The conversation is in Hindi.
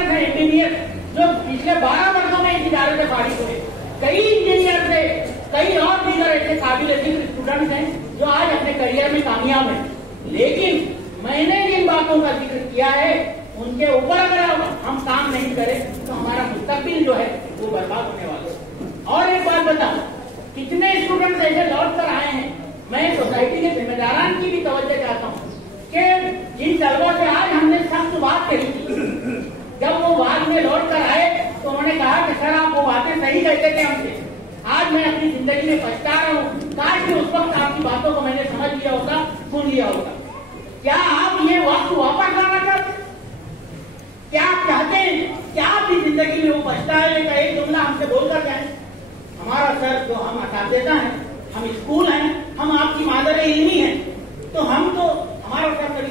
इंजीनियर थे, इंजीनियर जो पिछले 12 वर्षों में इस इदारे से फारिग हुए, कई इंजीनियर थे, कई और दीगर ऐसे काबिल स्टूडेंट्स हैं जो आज अपने करियर में कामयाब हैं। लेकिन मैंने जिन बातों का जिक्र किया है उनके ऊपर अगर हम काम नहीं करें तो हमारा मुस्तकबिल जो है वो बर्बाद होने वाला है। और एक बात बताऊं, कितने स्टूडेंट्स ऐसे लौट कर आए हैं, मैं सोसाइटी के जिम्मेदारान की भी तवज्जो चाहता हूं कि जिन तलबों से आज हमने सख्त बात कही थी, जब वो बाद में लौट कर आए तो उन्होंने कहा कि सर आप वो बातें सही कहते थे हमसे, आज मैं अपनी जिंदगी में पछता रहा हूँ, काश कि उस वक्त आपकी बातों को मैंने समझ लिया होता, सुन लिया होता। क्या आप ये वक्त वापस लाना चाहते? क्या आप चाहते हैं कि आपकी जिंदगी में वो पछताए का एक जुमला हमसे बोलकर जाए, हमारा सर जो हम असातिज़ा हैं, हम स्कूल हैं, हम आपकी मादर इल्मी हैं, तो हम तो हमारा सर